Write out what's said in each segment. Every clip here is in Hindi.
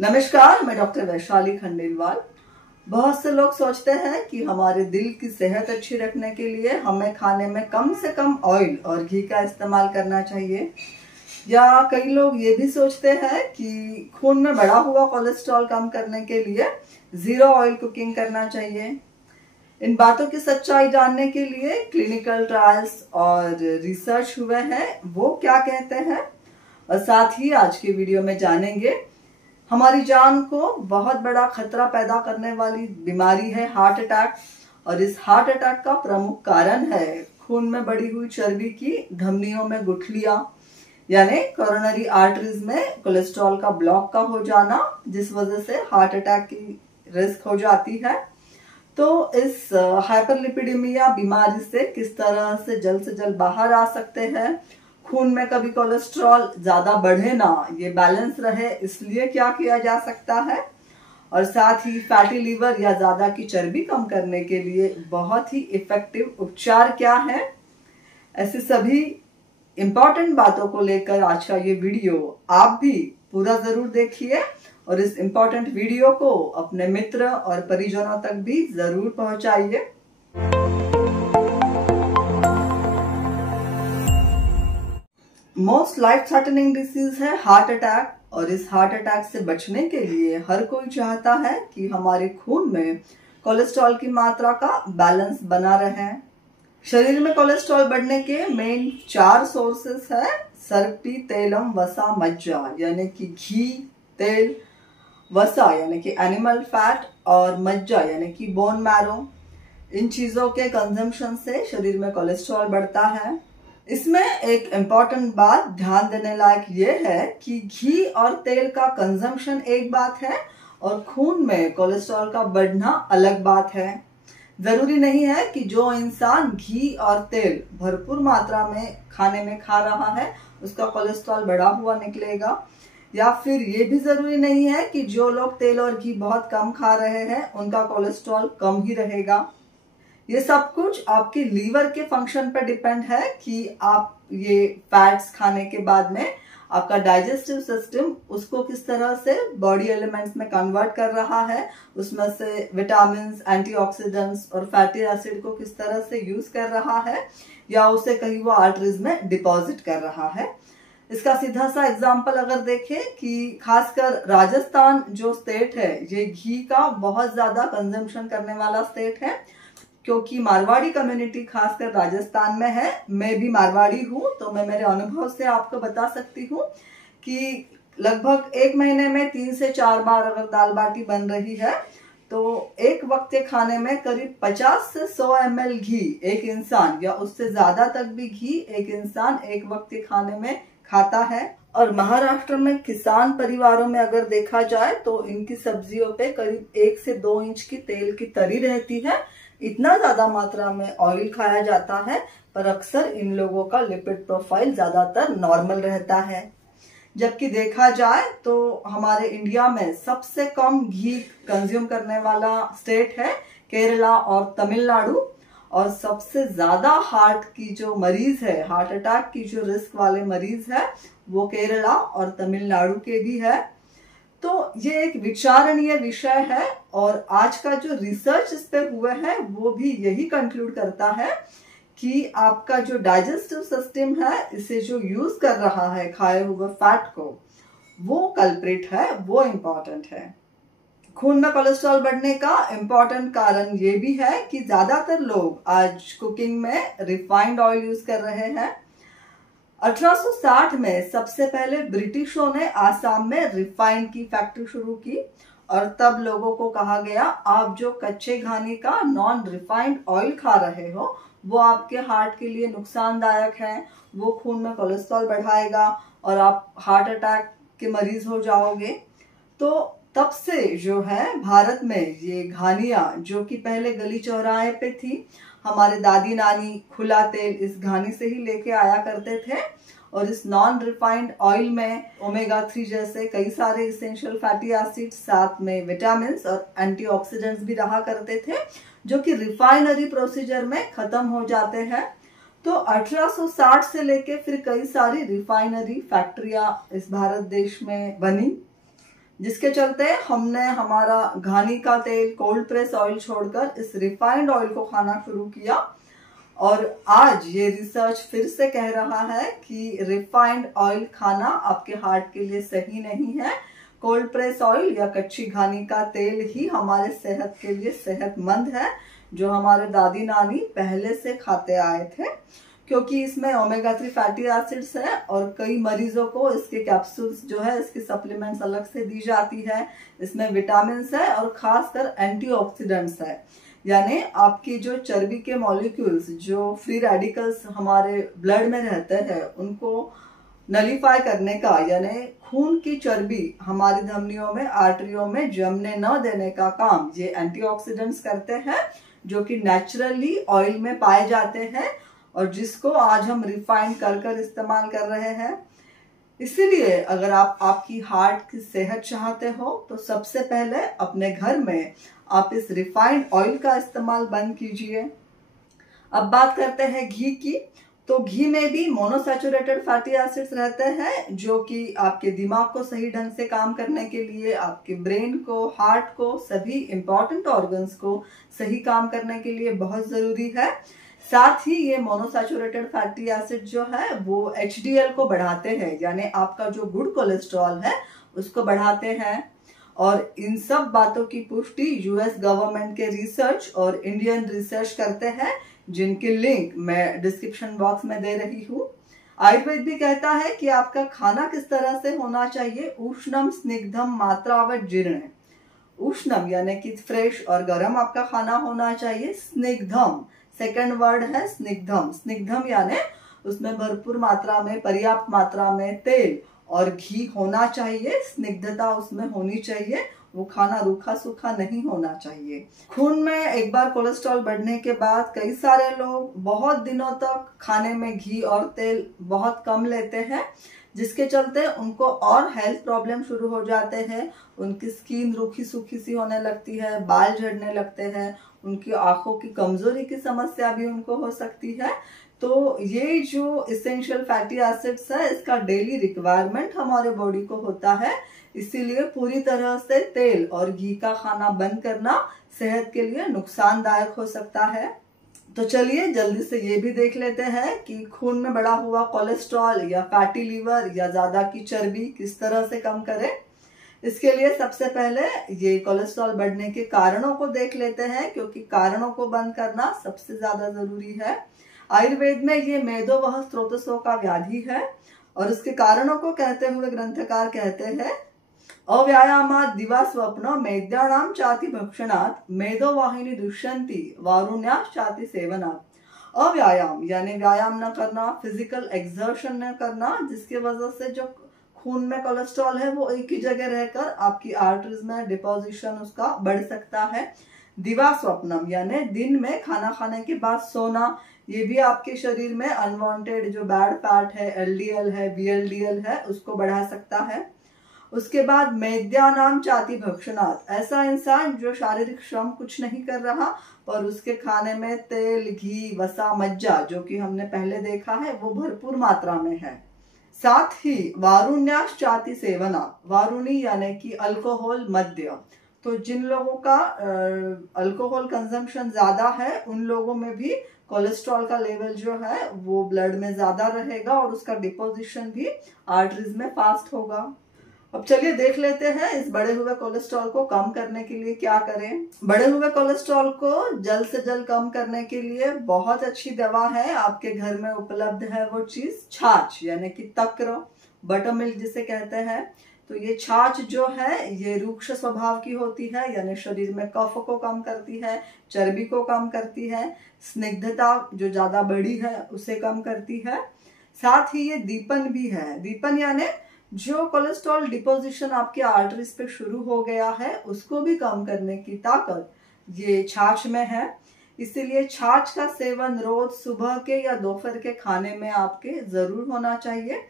नमस्कार, मैं डॉक्टर वैशाली खंडेलवाल। बहुत से लोग सोचते हैं कि हमारे दिल की सेहत अच्छी रखने के लिए हमें खाने में कम से कम ऑयल और घी का इस्तेमाल करना चाहिए। या कई लोग ये भी सोचते हैं कि खून में बढ़ा हुआ कोलेस्ट्रॉल कम करने के लिए जीरो ऑयल कुकिंग करना चाहिए। इन बातों की सच्चाई जानने के लिए क्लिनिकल ट्रायल्स और रिसर्च हुए हैं, वो क्या कहते हैं, और साथ ही आज की वीडियो में जानेंगे हमारी जान को बहुत बड़ा खतरा पैदा करने वाली बीमारी है हार्ट अटैक। और इस हार्ट अटैक का प्रमुख कारण है खून में बढ़ी हुई चर्बी की धमनियों में गुठलियां, यानी कोरोनरी आर्टरीज में कोलेस्ट्रॉल का ब्लॉक का हो जाना, जिस वजह से हार्ट अटैक की रिस्क हो जाती है। तो इस हाइपरलिपिडेमिया बीमारी से किस तरह से जल्द बाहर आ सकते हैं, खून में कभी कोलेस्ट्रॉल ज्यादा बढ़े ना, ये बैलेंस रहे, इसलिए क्या किया जा सकता है, और साथ ही फैटी लीवर या ज्यादा की चर्बी कम करने के लिए बहुत ही इफेक्टिव उपचार क्या है। ऐसी सभी इंपॉर्टेंट बातों को लेकर आज का ये वीडियो आप भी पूरा जरूर देखिए और इस इंपॉर्टेंट वीडियो को अपने मित्र और परिजनों तक भी जरूर पहुंचाइए। मोस्ट लाइफ थ्रेटनिंग डिसीज है हार्ट अटैक, और इस हार्ट अटैक से बचने के लिए हर कोई चाहता है कि हमारे खून में कोलेस्ट्रॉल की मात्रा का बैलेंस बना रहे। शरीर में कोलेस्ट्रॉल बढ़ने के मेन 4 सोर्सेस है: सर्पी, तेलम, वसा, मज्जा, यानी कि घी, तेल, वसा यानी कि एनिमल फैट, और मज्जा यानी कि बोन मैरो। इन चीजों के कंजम्पशन से शरीर में कोलेस्ट्रॉल बढ़ता है। इसमें एक इम्पॉर्टेंट बात ध्यान देने लायक ये है कि घी और तेल का कंजम्पशन एक बात है और खून में कोलेस्ट्रॉल का बढ़ना अलग बात है। जरूरी नहीं है कि जो इंसान घी और तेल भरपूर मात्रा में खाने में खा रहा है उसका कोलेस्ट्रॉल बढ़ा हुआ निकलेगा, या फिर ये भी जरूरी नहीं है कि जो लोग तेल और घी बहुत कम खा रहे हैं उनका कोलेस्ट्रॉल कम ही रहेगा। ये सब कुछ आपके लीवर के फंक्शन पर डिपेंड है कि आप ये फैट्स खाने के बाद में आपका डाइजेस्टिव सिस्टम उसको किस तरह से बॉडी एलिमेंट्स में कन्वर्ट कर रहा है, उसमें से विटामिन, एंटीऑक्सीडेंट्स और फैटी एसिड को किस तरह से यूज कर रहा है, या उसे कहीं वो आर्टरीज में डिपॉजिट कर रहा है। इसका सीधा सा एग्जाम्पल अगर देखें कि खासकर राजस्थान जो स्टेट है ये घी का बहुत ज्यादा कंजम्पशन करने वाला स्टेट है, क्योंकि मारवाड़ी कम्युनिटी खासकर राजस्थान में है। मैं भी मारवाड़ी हूँ, तो मैं मेरे अनुभव से आपको बता सकती हूँ कि लगभग एक महीने में 3 से 4 बार अगर दाल बाटी बन रही है तो एक वक्त के खाने में करीब 50 से 100 ml घी एक इंसान, या उससे ज्यादा तक भी घी एक इंसान एक वक्त के खाने में खाता है। और महाराष्ट्र में किसान परिवारों में अगर देखा जाए तो इनकी सब्जियों पे करीब 1 से 2 इंच की तेल की तरी रहती है। इतना ज्यादा मात्रा में ऑयल खाया जाता है, पर अक्सर इन लोगों का लिपिड प्रोफाइल ज्यादातर नॉर्मल रहता है। जबकि देखा जाए तो हमारे इंडिया में सबसे कम घी कंज्यूम करने वाला स्टेट है केरला और तमिलनाडु, और सबसे ज्यादा हार्ट की जो मरीज है, हार्ट अटैक की जो रिस्क वाले मरीज है, वो केरला और तमिलनाडु के भी है। तो ये एक विचारणीय विषय है, और आज का जो रिसर्च इस पे हुआ है वो भी यही कंक्लूड करता है कि आपका जो डाइजेस्टिव सिस्टम है, इसे जो यूज कर रहा है खाए हुए फैट को, वो कल्प्रिट है, वो इम्पोर्टेंट है। खून में कोलेस्ट्रॉल बढ़ने का इम्पोर्टेंट कारण ये भी है कि ज्यादातर लोग आज कुकिंग में रिफाइंड ऑयल यूज कर रहे हैं। 1860 में सबसे पहले ब्रिटिशों ने आसाम में रिफाइंड की फैक्ट्री शुरू की, और तब लोगों को कहा गया आप जो कच्चे घानी का नॉन रिफाइंड ऑयल खा रहे हो वो आपके हार्ट के लिए नुकसानदायक है, वो खून में कोलेस्ट्रॉल बढ़ाएगा और आप हार्ट अटैक के मरीज हो जाओगे। तो तब से जो है भारत में ये घानियां, जो कि पहले गली चौराहे पे थी, हमारे दादी नानी खुला तेल इस घानी से ही लेके आया करते थे, और इस नॉन रिफाइंड ऑयल में ओमेगा 3 जैसे कई सारे इसेंशियल फैटी एसिड, साथ में विटामिन और एंटीऑक्सीडेंट्स भी रहा करते थे, जो कि रिफाइनरी प्रोसीजर में खत्म हो जाते हैं। तो 1860 से लेके फिर कई सारी रिफाइनरी फैक्ट्रियां इस भारत देश में बनी। जिसके चलते हमने हमारा घानी का तेल, कोल्ड प्रेस ऑयल छोड़कर इस रिफाइंड ऑयल को खाना शुरू किया। और आज ये रिसर्च फिर से कह रहा है कि रिफाइंड ऑयल खाना आपके हार्ट के लिए सही नहीं है। कोल्ड प्रेस ऑयल या कच्ची घानी का तेल ही हमारे सेहत के लिए सेहतमंद है, जो हमारे दादी नानी पहले से खाते आए थे, क्योंकि इसमें ओमेगा 3 फैटी एसिड्स है और कई मरीजों को इसके कैप्सूल्स जो है, इसकी सप्लीमेंट्स अलग से दी जाती है। इसमें विटामिन है और खासकर एंटीऑक्सीडेंट्स है, यानी आपकी जो चर्बी के मॉलिक्यूल्स, जो फ्री रेडिकल्स हमारे ब्लड में रहते हैं, उनको नलीफाई करने का, यानी खून की चर्बी हमारी धमनियों में, आर्टरियों में जमने न देने का काम ये एंटीऑक्सीडेंट्स करते हैं, जो कि नेचुरली ऑयल में पाए जाते हैं और जिसको आज हम रिफाइंड कर इस्तेमाल कर रहे हैं। इसीलिए अगर आप आपकी हार्ट की सेहत चाहते हो तो सबसे पहले अपने घर में आप इस रिफाइंड ऑयल का इस्तेमाल बंद कीजिए। अब बात करते हैं घी की। तो घी में भी मोनोसैचुरेटेड फैटी एसिड्स रहते हैं, जो कि आपके दिमाग को सही ढंग से काम करने के लिए, आपके ब्रेन को, हार्ट को, सभी इंपॉर्टेंट ऑर्गन्स को सही काम करने के लिए बहुत जरूरी है। साथ ही ये मोनोसैचुरेटेड फैटी एसिड जो है वो HDL को बढ़ाते हैं, यानी आपका जो गुड कोलेस्ट्रॉल है उसको बढ़ाते हैं। और इन सब बातों की पुष्टि US गवर्नमेंट के रिसर्च और इंडियन रिसर्च करते हैं, जिनकी लिंक मैं डिस्क्रिप्शन बॉक्स में दे रही हूँ। आयुर्वेद भी कहता है कि आपका खाना किस तरह से होना चाहिए। उष्णम स्निग्धम मात्रावत जीर्ण। उष्णम यानी कि फ्रेश और गर्म आपका खाना होना चाहिए। स्निग्धम सेकंड वर्ड है स्निग्धम। स्निग्धम यानी उसमें भरपूर मात्रा में, पर्याप्त मात्रा में तेल और घी होना चाहिए। स्निग्धता उसमें होनी चाहिए, वो खाना रूखा सूखा नहीं होना चाहिए। खून में एक बार कोलेस्ट्रॉल बढ़ने के बाद कई सारे लोग बहुत दिनों तक खाने में घी और तेल बहुत कम लेते हैं, जिसके चलते उनको और हेल्थ प्रॉब्लम शुरू हो जाते हैं। उनकी स्किन रूखी सूखी सी होने लगती है, बाल झड़ने लगते हैं, उनकी आंखों की कमजोरी की समस्या भी उनको हो सकती है। तो ये जो इसेंशियल फैटी एसिड्स है, इसका डेली रिक्वायरमेंट हमारे बॉडी को होता है। इसीलिए पूरी तरह से तेल और घी का खाना बंद करना सेहत के लिए नुकसानदायक हो सकता है। तो चलिए जल्दी से ये भी देख लेते हैं कि खून में बढ़ा हुआ कोलेस्ट्रॉल या फैटी लीवर या ज्यादा की चर्बी किस तरह से कम करें। इसके लिए सबसे पहले ये कोलेस्ट्रॉल बढ़ने के कारणों को देख लेते हैं, क्योंकि कारणों को बंद करना सबसे ज्यादा जरूरी है। आयुर्वेद में ये मेदोवह स्रोतसों का व्याधि है और इसके कारणों को कहते हुए ग्रंथकार कहते हैं, अव्यायामात् दिवा स्वप्न मेद्याणाम चाति भक्षणात् मेदोवाहिनी दुष्यंती वारुण्याश्च चाति सेवनात्। अव्यायाम यानी व्यायाम न करना, फिजिकल एक्सर्शन न करना, जिसकी वजह से जो खून में कोलेस्ट्रॉल है वो एक ही जगह रहकर आपकी आर्टरीज में डिपोजिशन उसका बढ़ सकता है। दिवा स्वप्नम यानी दिन में खाना खाने के बाद सोना, ये भी आपके शरीर में अनवांटेड जो बैड फैट है, LDL है, VLDL है, उसको बढ़ा सकता है। उसके बाद मेद्यानाम चाति भक्षणात्, ऐसा इंसान जो शारीरिक श्रम कुछ नहीं कर रहा और उसके खाने में तेल, घी, वसा, मज्जा, जो कि हमने पहले देखा है, वो भरपूर मात्रा में है। साथ ही वारुण्याश्च चाति सेवना, वारुणी यानी कि अल्कोहल, मद्य। तो जिन लोगों का अल्कोहल कंजम्पशन ज्यादा है, उन लोगों में भी कोलेस्ट्रॉल का लेवल जो है वो ब्लड में ज्यादा रहेगा और उसका डिपोजिशन भी आर्टरीज में फास्ट होगा। अब चलिए देख लेते हैं इस बढ़े हुए कोलेस्ट्रॉल को कम करने के लिए क्या करें। बढ़े हुए कोलेस्ट्रॉल को जल्द से जल्द कम करने के लिए बहुत अच्छी दवा है, आपके घर में उपलब्ध है वो चीज छाछ, यानी कि तक्र, बटर मिल्क जिसे कहते हैं। तो ये छाछ जो है ये रूक्ष स्वभाव की होती है, यानी शरीर में कफ को कम करती है, चर्बी को कम करती है, स्निग्धता जो ज्यादा बड़ी है उसे कम करती है। साथ ही ये दीपन भी है। दीपन यानी जो कोलेस्ट्रॉल डिपोजिशन आपके आर्टरीज पे शुरू हो गया है उसको भी कम करने की ताकत ये छाछ में है। इसीलिए छाछ का सेवन रोज सुबह के या दोपहर के खाने में आपके जरूर होना चाहिए।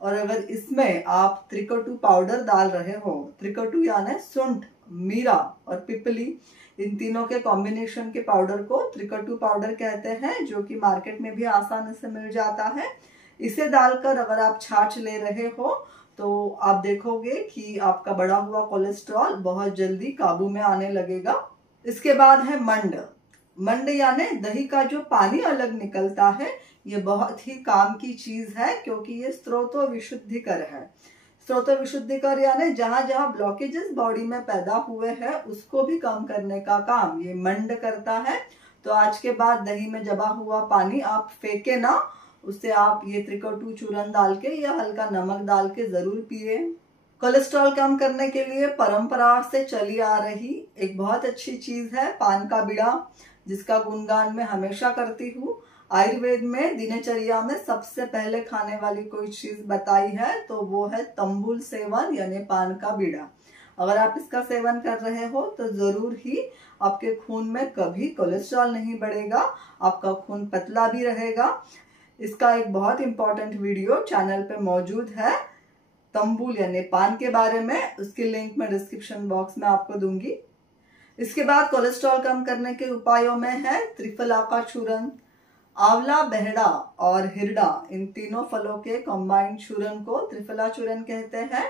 और अगर इसमें आप त्रिकटु पाउडर डाल रहे हो, त्रिकटु यानी सुंठ, मीरा और पिपली, इन तीनों के कॉम्बिनेशन के पाउडर को त्रिकटु पाउडर कहते हैं, जो कि मार्केट में भी आसानी से मिल जाता है। इसे डालकर अगर आप छाछ ले रहे हो तो आप देखोगे कि आपका बढ़ा हुआ कोलेस्ट्रॉल बहुत जल्दी काबू में आने लगेगा। इसके बाद है मंड। मंड यानी दही का जो पानी अलग निकलता है, ये बहुत ही काम की चीज है क्योंकि ये स्रोतो विशुद्धिकर है। स्रोतो विशुद्धिकर यानी जहां जहां ब्लॉकेजेस बॉडी में पैदा हुए हैं उसको भी कम करने का काम ये मंड करता है। तो आज के बाद दही में जमा हुआ पानी आप फेंके ना, उससे आप ये त्रिकटु चूर्ण डाल के या हल्का नमक डाल के जरूर पिए। कोलेस्ट्रॉल कम करने के लिए परंपरा से चली आ रही एक बहुत अच्छी चीज है पान का बीड़ा, जिसका गुणगान मैं हमेशा करती हूँ। आयुर्वेद में दिनचर्या में सबसे पहले खाने वाली कोई चीज बताई है तो वो है तंबूल सेवन यानी पान का बीड़ा। अगर आप इसका सेवन कर रहे हो तो जरूर ही आपके खून में कभी कोलेस्ट्रॉल नहीं बढ़ेगा, आपका खून पतला भी रहेगा। इसका एक बहुत इंपॉर्टेंट वीडियो चैनल पे मौजूद है तंबूल यानी पान के बारे में, उसकी लिंक मैं डिस्क्रिप्शन बॉक्स में आपको दूंगी। इसके बाद कोलेस्ट्रॉल कम करने के उपायों में है त्रिफला का चूर्ण। आंवला, बहेड़ा और हिरडा, इन तीनों फलों के कंबाइंड चूर्ण को त्रिफला चूर्ण कहते हैं।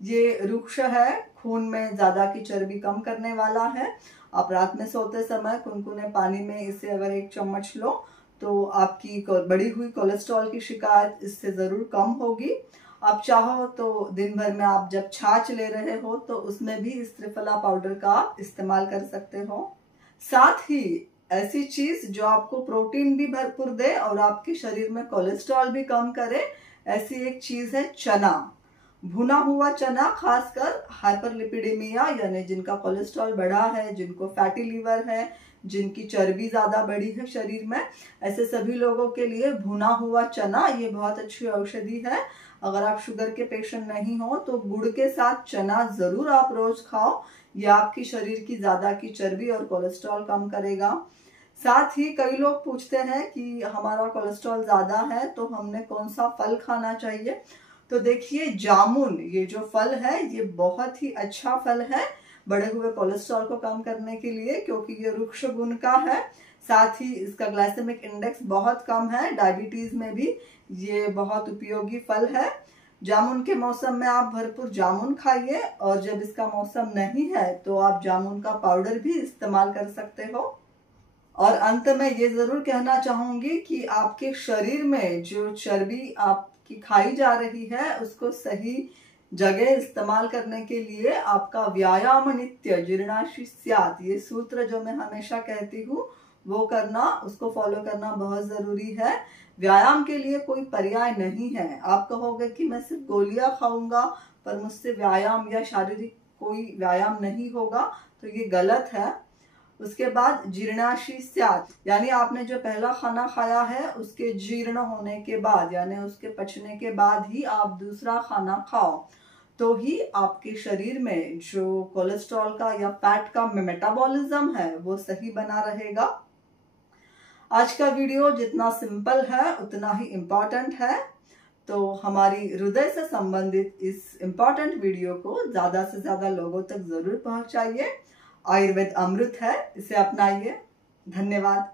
ये रुक्ष है, खून में ज्यादा की चर्बी कम करने वाला है। आप रात में सोते समय कुनकुने पानी में इसे अगर 1 चम्मच लो तो आपकी बढ़ी हुई कोलेस्ट्रॉल की शिकायत इससे जरूर कम होगी। आप चाहो तो दिन भर में आप जब छाछ ले रहे हो तो उसमें भी इस त्रिफला पाउडर का इस्तेमाल कर सकते हो। साथ ही ऐसी चीज जो आपको प्रोटीन भी भरपूर दे और आपके शरीर में कोलेस्ट्रॉल भी कम करे, ऐसी एक चीज है चना। भुना हुआ चना, खासकर हाइपरलिपिडेमिया यानी जिनका कोलेस्ट्रॉल बढ़ा है, जिनको फैटी लीवर है, जिनकी चर्बी ज्यादा बढ़ी है शरीर में, ऐसे सभी लोगों के लिए भुना हुआ चना ये बहुत अच्छी औषधि है। अगर आप शुगर के पेशेंट नहीं हो तो गुड़ के साथ चना जरूर आप रोज खाओ, यह आपकी शरीर की ज्यादा की चर्बी और कोलेस्ट्रॉल कम करेगा। साथ ही कई लोग पूछते हैं कि हमारा कोलेस्ट्रॉल ज्यादा है तो हमने कौन सा फल खाना चाहिए। तो देखिए, जामुन ये जो फल है ये बहुत ही अच्छा फल है बढ़े हुए कोलेस्ट्रॉल को कम करने के लिए, क्योंकि ये रुक्ष गुण का है। साथ ही इसका ग्लाइसेमिक इंडेक्स बहुत कम है, डायबिटीज में भी ये बहुत उपयोगी फल है। जामुन के मौसम में आप भरपूर जामुन खाइए और जब इसका मौसम नहीं है तो आप जामुन का पाउडर भी इस्तेमाल कर सकते हो। और अंत में ये जरूर कहना चाहूंगी कि आपके शरीर में जो चर्बी आपकी खाई जा रही है उसको सही जगह इस्तेमाल करने के लिए आपका व्यायाम नित्य जीर्णाशि स्यात्, ये सूत्र जो मैं हमेशा कहती हूँ वो करना, उसको फॉलो करना बहुत जरूरी है। व्यायाम के लिए कोई पर्याय नहीं है। आप कहोगे कि मैं सिर्फ गोलियां खाऊंगा पर मुझसे व्यायाम या शारीरिक कोई व्यायाम नहीं होगा, तो ये गलत है। उसके बाद जीर्णाशि स्यात् यानी आपने जो पहला खाना खाया है उसके जीर्ण होने के बाद यानी उसके पचने के बाद ही आप दूसरा खाना खाओ, तो ही आपके शरीर में जो कोलेस्ट्रॉल का या फैट का मेटाबॉलिज्म है वो सही बना रहेगा। आज का वीडियो जितना सिंपल है उतना ही इम्पोर्टेंट है, तो हमारी हृदय से संबंधित इस इम्पोर्टेंट वीडियो को ज्यादा से ज्यादा लोगों तक जरूर पहुंचाइए। आयुर्वेद अमृत है, इसे अपनाइए। धन्यवाद।